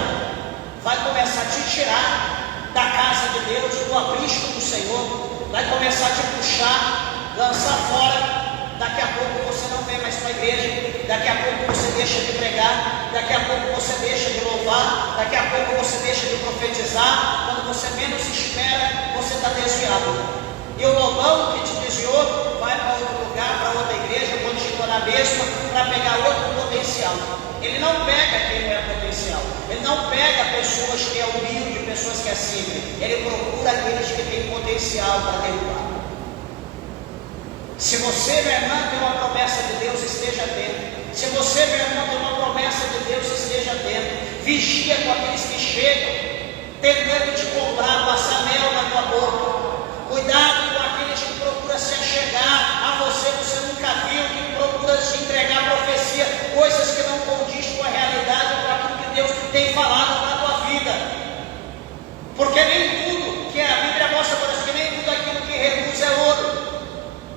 vai começar a te tirar da casa de Deus, do aprisco do Senhor, vai começar a te puxar, lançar fora. Daqui a pouco você não vem mais para a igreja, daqui a pouco você deixa de pregar, daqui a pouco você deixa de louvar, daqui a pouco você deixa de profetizar. Quando você menos espera, você está desviado. E o lobão que te desviou vai para outro lugar, para outra igreja, continua na mesma, para pegar outro potencial. Ele não pega quem não é potencial, ele não pega pessoas que é humilde, pessoas que é simples. Ele procura aqueles que têm potencial para derrubar. Se você, meu irmão, tem uma promessa de Deus, esteja atento. Se você, meu irmão, tem uma promessa de Deus, esteja atento. Vigia com aqueles que chegam tentando te comprar, passar mel na tua boca. Cuidado com aqueles que procuram se achegar a você, você nunca viu, que procura te entregar profecia, coisas que não condiz com a realidade, com aquilo que Deus tem falado para a tua vida. Porque nem tudo que a Bíblia mostra para nós, que nem tudo aquilo que reluz é ouro.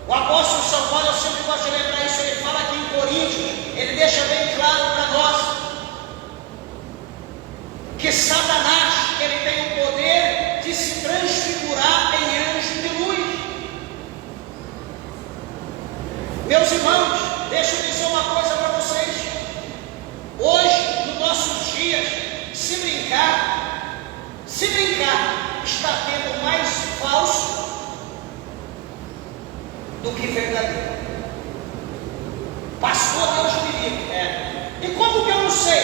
O apóstolo São Paulo, eu sempre gosto de lembrar isso, ele fala aqui em Coríntios, ele deixa bem claro para nós que Satanás, ele tem o poder de se transfigurar em anjo de luz. Meus irmãos, deixa eu dizer uma coisa para vocês. Hoje, nos nossos dias, se brincar, está tendo mais falso do que verdadeiro. Pastor, Deus me livre. E como que eu não sei?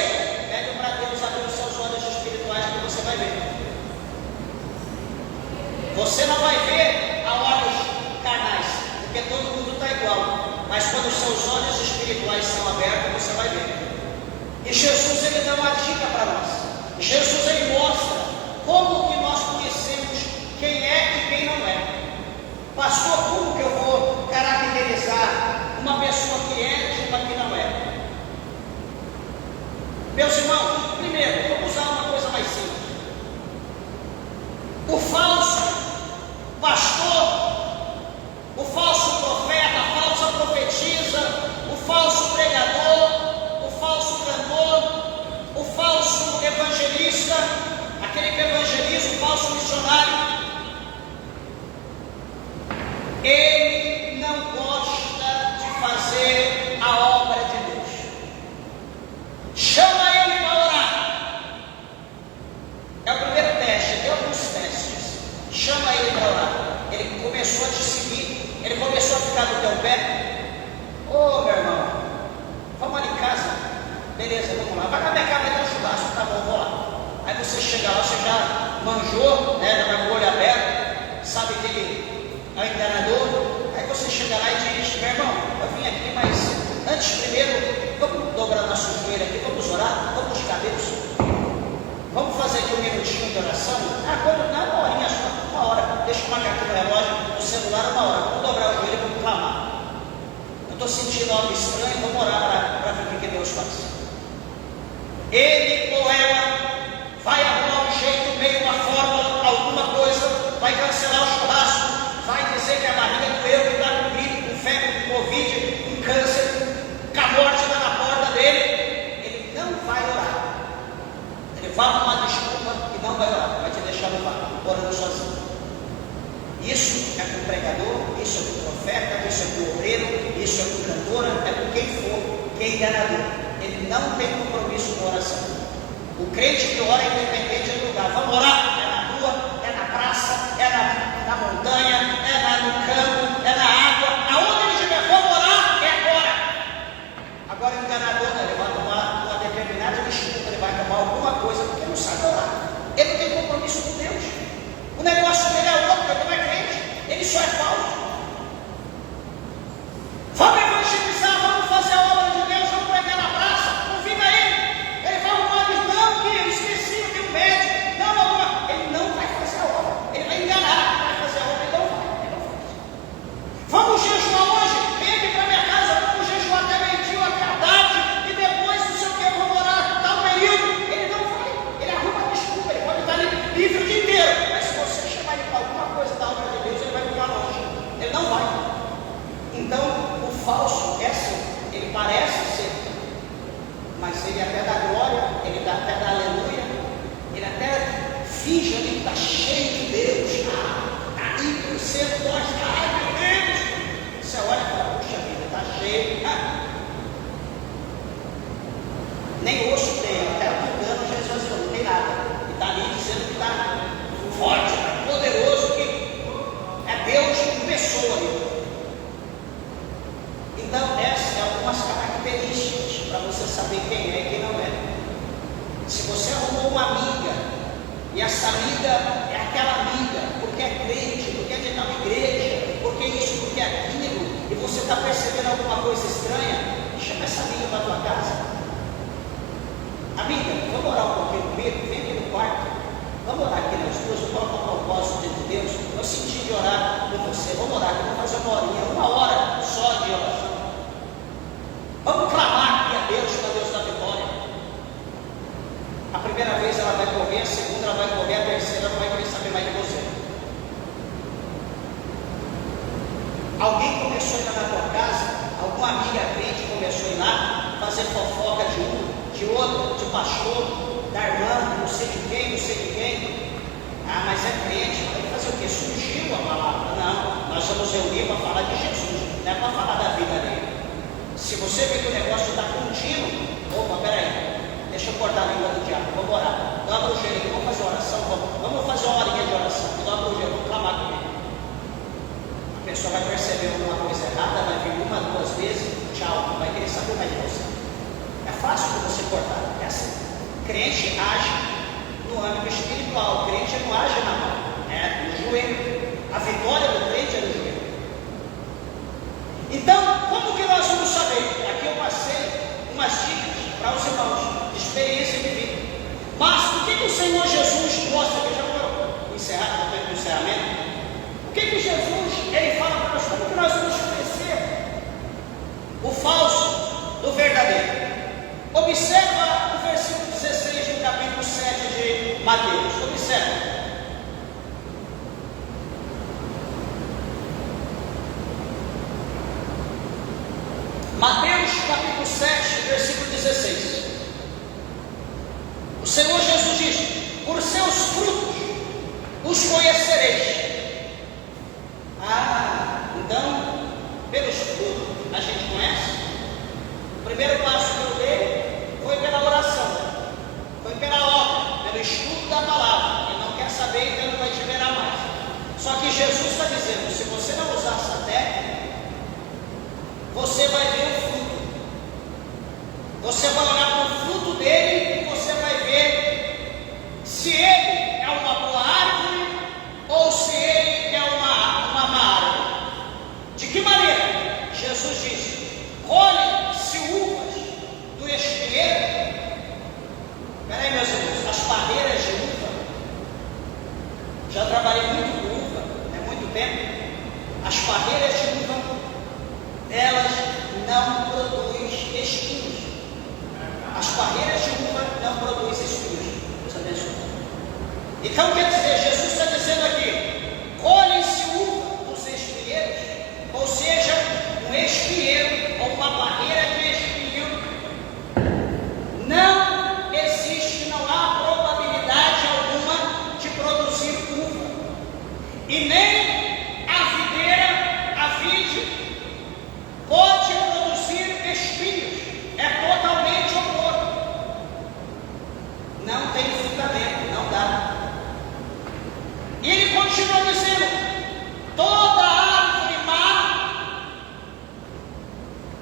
Pede para Deus abrir os seus olhos espirituais que você vai ver. Você não vai ver a olhos carnais, porque todo mundo está igual. Mas quando os seus olhos espirituais são abertos, você vai ver. E Jesus, ele dá uma dica para nós. Jesus, ele mostra como que nós conhecemos quem é e quem não é. Pastor, como que eu vou caracterizar uma pessoa que é e uma que não é? Meus irmãos, primeiro, vamos usar uma coisa mais simples. O falso pastor, o falso profeta, a falsa profetisa, o falso pregador, o falso cantor, o falso evangelista, aquele que evangeliza, o falso missionário, ele não gosta de fazer a obra de Deus. Chama ele para orar. É o primeiro teste, tem alguns testes. Chama ele para orar. Ele começou a te seguir, ele começou a ficar do teu pé. Ô meu irmão, vamos ali em casa. Beleza, vamos lá. Vai na minha casa, vai ter um churrasco, tá bom, vou lá. Aí você chega lá, você já manjou, né? Já está com o olho aberto, sabe que ele é o enganador. Aí você chega lá e diz: meu irmão, eu vim aqui, mas antes, primeiro, vamos dobrar nosso joelho aqui, vamos orar, vamos buscar Deus, vamos fazer aqui um minutinho de oração. Quando dá uma horinha só, uma hora, deixa eu marcar aqui no relógio, no celular, uma hora, vamos dobrar o joelho e vamos clamar. Eu estou sentindo algo estranho, vamos orar para ver o que Deus faz. Ele ou ela vai arrumar um jeito, meio, uma fórmula, alguma coisa, vai cancelar o churrasco, vai dizer que a barriga doeu, que está com gripe, com febre, com covid, com câncer, com a morte está na porta dele. Ele não vai orar. Ele vai arrumar desculpa e não vai orar, vai te deixar no bar, orando sozinho. Isso é com o pregador, isso é com o profeta, isso é com o obreiro, isso é com o cantor, é com quem for, quem é enganador. Ele não tem compromisso com oração. O crente que ora independente do lugar. Vamos orar? É na rua, é na praça, é na montanha, é no campo, é na água. Aonde ele estiver, vamos orar? É agora. Agora o enganador, ele vai tomar uma determinada desculpa, ele vai tomar alguma coisa porque não sabe orar. Ele não tem compromisso com Deus. O negócio dele é outro, ele não é crente. Ele só é falso. Vamos evangelizar, vamos fazer a obra de Deus, vamos pregar na praça, convida ele. Ele vai arrumar, diz: não, que eu esqueci, eu tenho médico. Não, não, ele não vai fazer a obra. Ele vai enganar, vai fazer a obra, ele não vai. Vamos jejuar hoje? Vem aqui para minha casa, vamos jejuar até meio-dia, até a tarde, e depois não sei o que, vamos orar, tal período. Ele não vai, ele arruma desculpa, ele pode estar livre o dia inteiro. Mas se você chamar ele para alguma coisa da obra de Deus, ele vai ficar longe. Ele não vai. Então, o falso é assim, ele parece ser, mas ele até dá glória, ele até dá aleluia, ele até finge ali que está cheio de Deus. Está aí que você gosta, ai meu Deus. Você olha e fala: puxa vida, está cheio. Nem osso tem, até pulgando Jesus não tem nada. E está ali dizendo que está forte, está poderoso, que é Deus em pessoa ali. Então, essas são algumas características para você saber quem é e quem não é. Se você arrumou uma amiga E essa amiga é aquela amiga, porque é crente, porque é de tal igreja, porque isso, porque é aquilo, e você está percebendo alguma coisa estranha, chama essa amiga para a tua casa. Amiga, vamos orar um pouquinho comigo? Vem aqui no quarto. Vamos orar aqui nas duas, coloca um propósito diante de Deus. Eu senti de orar com você. Vamos orar aqui, vamos fazer uma hora só de oração. Vamos clamar aqui a Deus para Deus da vitória. A primeira vez ela vai correr, a segunda ela vai correr, a terceira ela não vai querer saber mais de você. Alguém começou a ir lá na tua casa, alguma amiga crente começou a ir lá, fazer fofoca de um, de outro, de pastor, da irmã, não sei de quem, não sei de quem. Ah, mas é crente, vai fazer o quê? Surgiu a palavra. Não, nós vamos reunir para falar de Jesus, não é para falar da vida dele. Se você vê que o negócio está contínuo, opa, peraí, deixa eu cortar a língua do diabo, vamos orar. Dobra o joelho, vamos fazer oração, vamos fazer uma horinha de oração, dobra o joelho, vamos clamar comigo. A pessoa vai perceber alguma coisa errada, vai vir uma, duas vezes, tchau, não vai querer saber mais de você. É fácil de você cortar, é assim. Crente age no âmbito espiritual, o crente não age na mão, é no joelho. A vitória do crente é no joelho. Então, como que nós vamos saber? Aqui eu passei umas dicas para os irmãos de experiência de vida. Mas o que o Senhor Jesus mostra? Que já vou encerrar, no tempo do encerramento. O que Jesus ele fala para nós? Como que nós vamos conhecer o falso do verdadeiro? Observa o versículo 16 do capítulo 7 de Mateus. Observa. Mateus capítulo 7, versículo 16. O Senhor Jesus diz: por seus frutos os conhecereis. Então, pelos frutos a gente conhece. O primeiro passo que eu dei foi pela oração, foi pela obra, pelo estudo da palavra. Quem não quer saber, então não vai te verá mais. Só que Jesus está dizendo: se você não usar essa técnica, você vai ver o fruto. Você vai olhar para o fruto dele e você vai ver se ele é uma boa árvore ou se ele é uma má árvore. De que maneira? Jesus diz: colhe-se uvas do espinheiro. Peraí, meus irmãos, as parreiras de uva, já trabalhei muito com uva, há muito tempo. As parreiras de uva, elas não produzem espinhos. As parreiras de uva não produzem espinhos. Deus abençoe. Então quer dizer, Jesus está dizendo aqui: colhem-se uva dos espinheiros, ou seja, um espinheiro ou uma barreira de espinho não existe, não há probabilidade alguma de produzir uva. E nem a videira, a vide, pode produzir espinhos. É totalmente oposto. Não tem fundamento, não dá. E ele continua dizendo: toda árvore má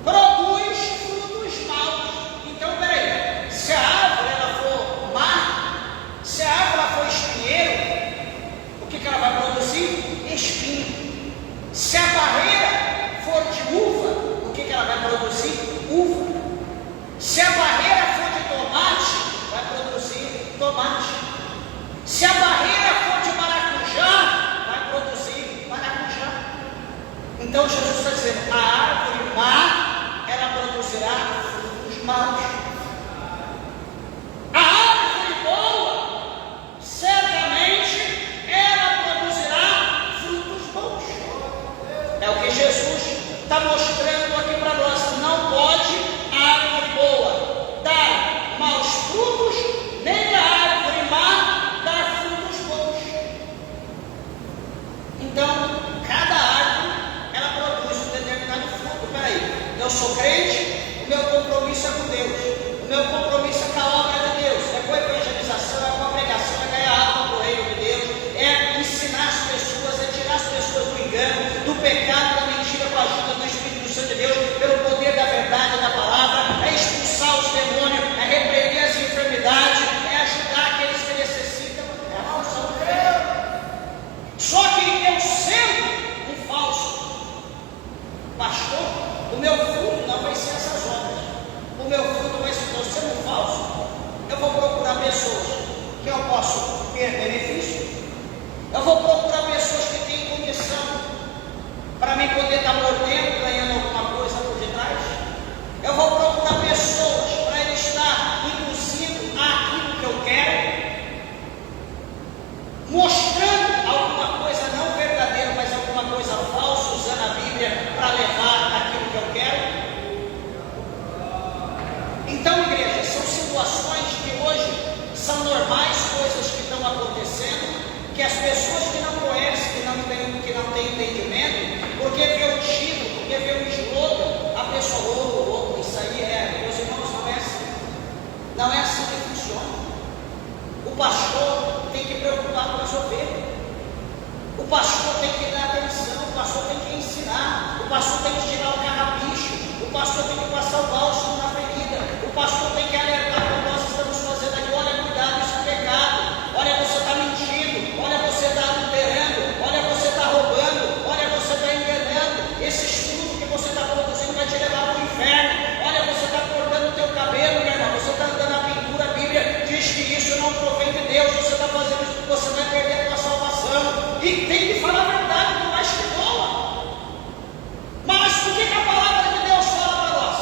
produz frutos maus. Então, peraí, se a árvore ela for má, se a árvore ela for espinheiro, o que ela vai produzir? Espinho. Se a barreira for de uva, o que ela vai produzir? Uva. Se a barreira for de tomate, vai produzir tomate. Se a barreira for de maracujá, vai produzir maracujá. Então Jesus está dizendo: a árvore má, ela produzirá frutos maus. A árvore boa, certamente, ela produzirá frutos bons. É o que Jesus está mostrando aqui para nós. Não pode a árvore boa dar maus frutos, nem a árvore má dar frutos bons. Então, cada árvore ela produz O pastor tem que preocupar com as ovelhas. O pastor tem que dar atenção, o pastor tem que ensinar, o pastor tem que tirar o carrapicho, o pastor tem que passar o bálsamo na ferida, o pastor tem que alertar quando nós estamos fazendo aqui, olha, cuidado, isso é pecado, olha, você está mentindo, olha, você está adulterando, olha, você está roubando, olha, você está enganando, esse estudo que você está produzindo vai te levar para o inferno, olha, você está cortando o teu cabelo, meu irmão, você está andando na pintura, a Bíblia diz que isso não provém de Deus, você está fazendo isso, você vai perder a tua salvação. E tem que falar a verdade, por mais que doa. Mas o que a palavra de Deus fala para nós?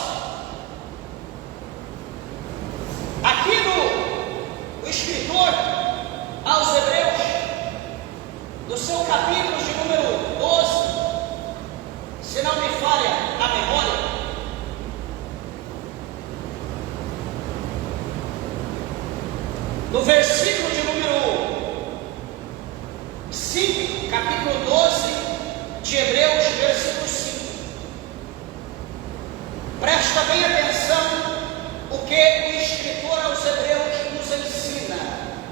Aqui o escritor aos Hebreus, no seu capítulo de número 12, se não me falha a memória, no versículo de número 5, capítulo 12 de Hebreus, versículo 5. Presta bem atenção o que o escritor aos Hebreus nos ensina.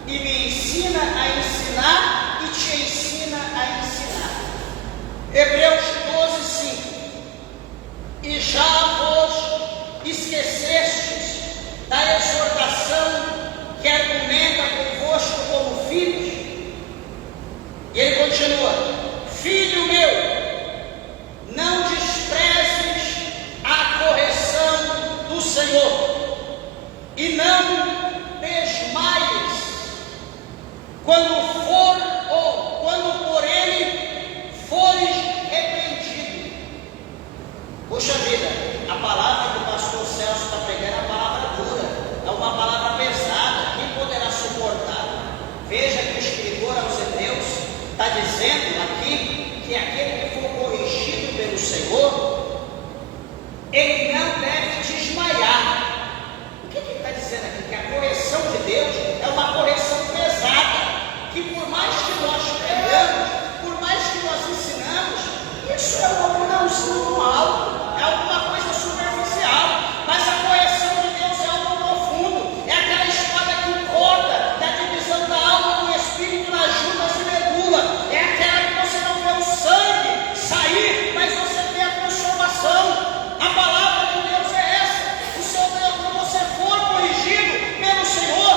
E me ensina a ensinar e te ensina a ensinar. Hebreus 12, 5. E já vos esquecestes da exortação que argumenta convosco como filhos. E ele continua: filho meu, não desprezes a correção do Senhor, e não desmaies quando por ele fores repreendido. Poxa vida, a palavra que o pastor Celso está pregando é uma palavra dura, é uma palavra pesada, quem poderá suportar? Veja que o escritor aos Hebreus está dizendo aqui que aquele que for corrigido pelo Senhor, ele não deve desmaiar. O que ele está dizendo aqui? Que a correção de Deus é uma correção pesada, que por mais que nós pregamos, por mais que nós ensinamos, isso é uma opiniãozinho alto, é alguma coisa superficial, mas a correção de Deus é algo profundo, é aquela espada que corta da divisão da alma do espírito nas juntas e medula, é aquela que você não vê o sangue sair, mas você vê a transformação. A palavra de Deus é essa. O Senhor, quando você for corrigido pelo Senhor,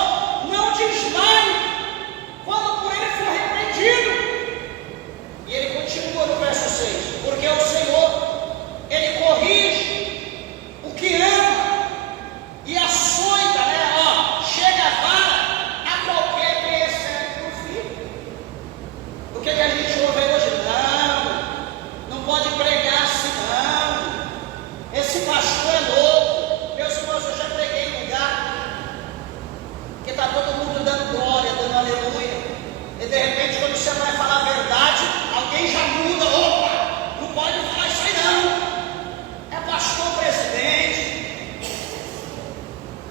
não desmaie quando por ele for repreendido. E ele continua no verso 6: porque o Senhor, ele corrige o que ama e açoita, chega a vara a qualquer que recebe por filho. O que a gente ouve hoje? Não pode pregar assim, não. Esse pastor é louco. Meus irmãos, eu já preguei em lugar que está todo mundo dando glória, dando aleluia, e de repente quando você vai falar a verdade, alguém já muda. Opa, não pode falar isso aí não. É pastor presidente,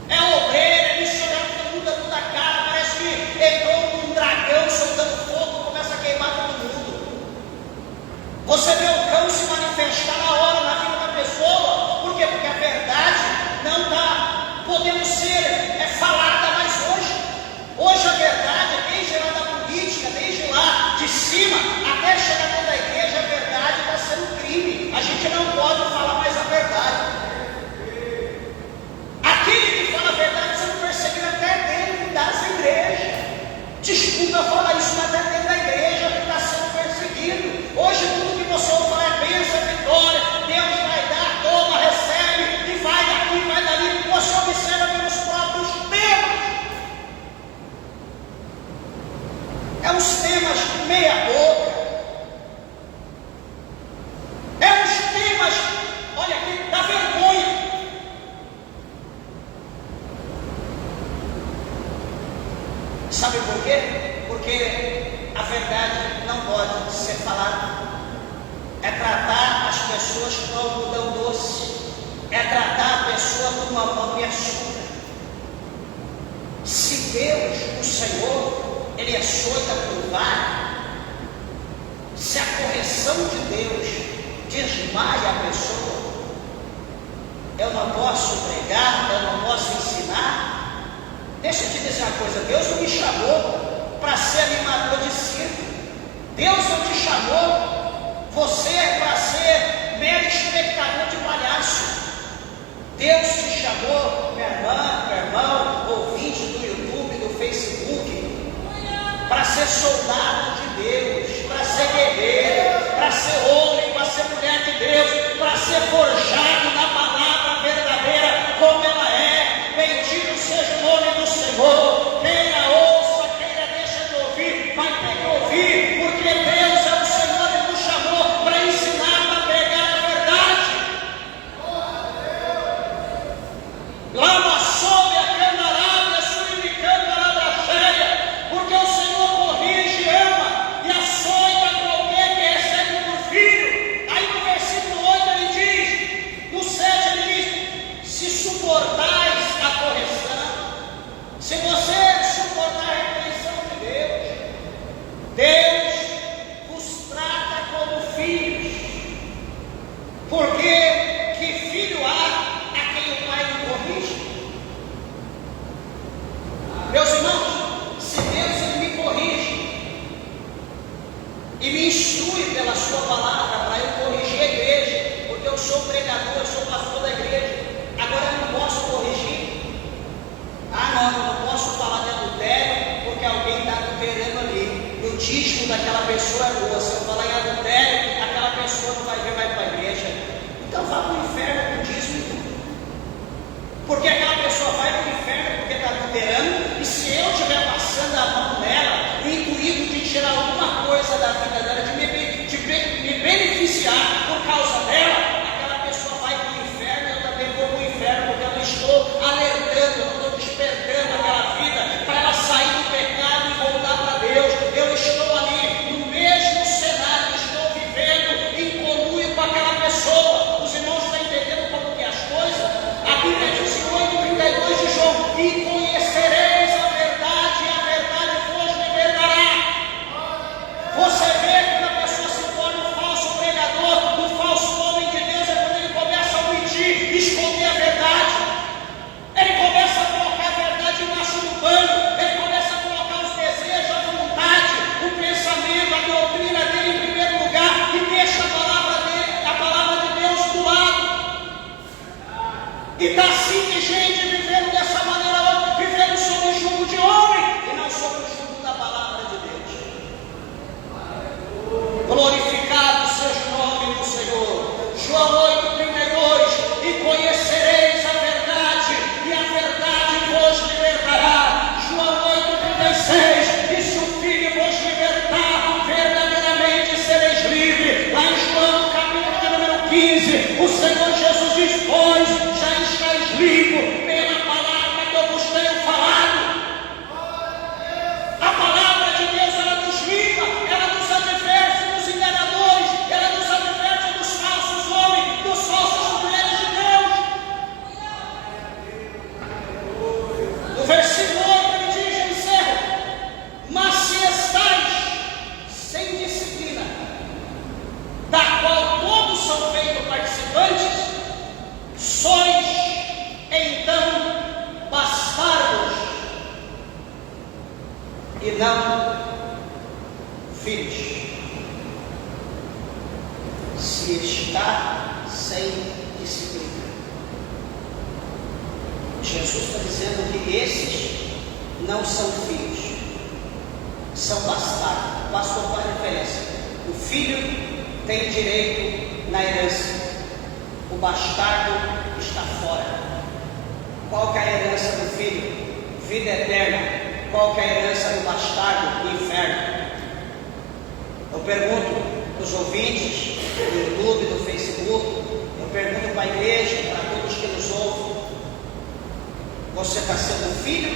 é obreiro, é missionário, que muda toda a cara, parece que entrou um dragão soltando fogo, começa a queimar todo mundo. Você vê o cão se manifestar na hora na vida da pessoa. Por quê? Porque a verdade não está podendo ser falada mais hoje. Hoje a verdade, desde lá da política, desde lá de cima, até chegar dentro da igreja, a verdade está sendo crime. A gente não pode falar mais a verdade. Aquele que fala a verdade sendo perseguido até dentro das igrejas. Desculpa falar isso, mas até dentro da igreja está sendo perseguido. Hoje tudo que você ouve falar é bênção, é vitória, Deus vai dar, toma, recebe, e vai daqui, vai dali. Você observa pelos próprios temas. É os temas meia boca. É os temas, olha aqui, da vergonha. Sabe por quê? Porque a verdade não pode ser falada. É tratar as pessoas com algodão doce. É tratar a pessoa com uma mão e açúcar. Se Deus, o Senhor, ele açoita por vara, se a correção de Deus desmaia a pessoa, eu não posso pregar, eu não posso ensinar. Deixa eu te dizer uma coisa, Deus não me chamou chamou você para ser mero espectador de palhaço. Deus te chamou, minha irmã, meu irmão, ouvinte do YouTube, do Facebook, para ser soldado de Deus, para ser guerreiro, para ser homem, para ser mulher de Deus, para ser forjado na palavra verdadeira como ela é. Bendito seja o nome do Senhor. Queira ouça, queira deixa de ouvir, vai ter que ouvir, porque Deus é o Senhor e nos chamou para ensinar, para pregar a verdade. Lá no açougue, a candarábia, suribicando a labracheia, porque o Senhor corrige, ama e açoita qualquer que recebe por filho. Aí no versículo 8 ele diz, no 7 ele diz, se suportais a correção, se você suportar a repreensão de Deus, Deus vos trata como filhos, porque que filho há a quem o pai não corrige? Meus irmãos, se Deus ele me corrige e me instrui pela sua palavra para eu corrigir a igreja, porque eu sou pregador, eu sou pastor da igreja, agora eu não posso corrigir. Não, eu não posso falar de adultério porque alguém está adulterando ali, e o dízimo daquela pessoa é boa. Se eu falar em adultério, aquela pessoa não vai vir mais para a igreja, então vá para o inferno com o dízimo e tudo, porque aquela pessoa vai para o inferno porque está adulterando, e se eu estiver passando a mão nela, o intuito de tirar alguma coisa da vida dela, de me beneficiar por causa dela, aquela pessoa vai para o inferno, eu também vou para o inferno, porque eu não estou alertando, eu não estou despertando aquela vida para ela sair do pecado e voltar para Deus. Eu estou ali no mesmo cenário, estou vivendo em conluio com aquela pessoa. Os irmãos estão entendendo como que é as coisas? A Bíblia diz em 8:32 de João, e conhecereis a verdade, e a verdade vos libertará. Você vê quando a pessoa se torna um falso pregador, um falso homem de Deus, é quando ele começa a omitir, esconder a verdade. Ele começa a colocar a verdade embaixo do pano, ele começa a colocar os desejos, a vontade, o pensamento, a doutrina dele em primeiro lugar, e deixa a palavra de Deus do lado. E está assim de gente vivendo dessa maneira, vivendo sob o jugo de homem e não sob o jugo da palavra de Deus. Glorificado seja o nome do Senhor. João 8:32, e conhecereis a verdade, e a verdade vos libertará. João 8:36, e se o Filho vos libertar, verdadeiramente sereis livres. Lá em João capítulo de número 15, o Senhor Jesus diz, pois já estáis livres pela palavra que eu vos tenho falado. A palavra de Deus, ela nos livra, ela nos adverte dos enganadores, ela nos adverte dos falsos homens, dos falsos mulheres de Deus. No versículo 8 ele diz, eu encerro, mas se estáis sem disciplina, da qual todos são feitos participantes, sois então bastardos e não filhos. Se está sem disciplina, Jesus está dizendo que esses não são filhos, são bastardos. O pastor faz referência. O filho tem direito na herança, o bastardo está fora. Qual que é a herança do filho? Vida eterna. Qual que é a herança do bastardo? O inferno. Eu pergunto para os ouvintes do YouTube, do Facebook, eu pergunto para a igreja, para todos que nos ouvem, você está sendo filho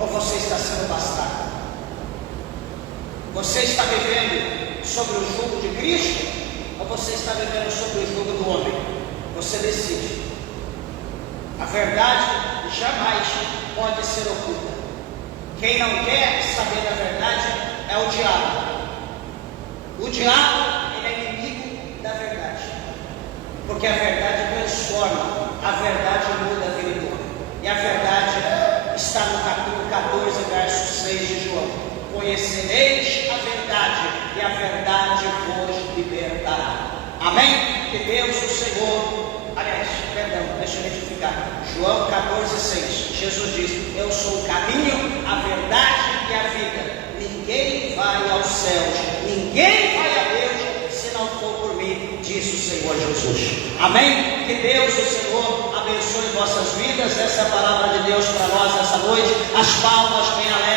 ou você está sendo bastardo? Você está vivendo sobre o jugo de Cristo ou você está vivendo sobre o jugo do homem? Você decide. A verdade jamais pode ser oculta. Quem não quer saber da verdade é o diabo. O diabo, ele é inimigo da verdade, porque a verdade transforma, a verdade muda a vida do homem. E a verdade está no capítulo 14, verso 6 de João. Conhecereis a verdade, e a verdade que Deus, o Senhor, aliás, perdão, deixa eu retificar. João 14,6. Jesus diz: eu sou o caminho, a verdade e a vida. Ninguém vai aos céus, ninguém vai a Deus, se não for por mim, diz o Senhor Jesus. Amém? Que Deus, o Senhor, abençoe vossas vidas. Essa é a palavra de Deus para nós nessa noite. As palmas bem alegres.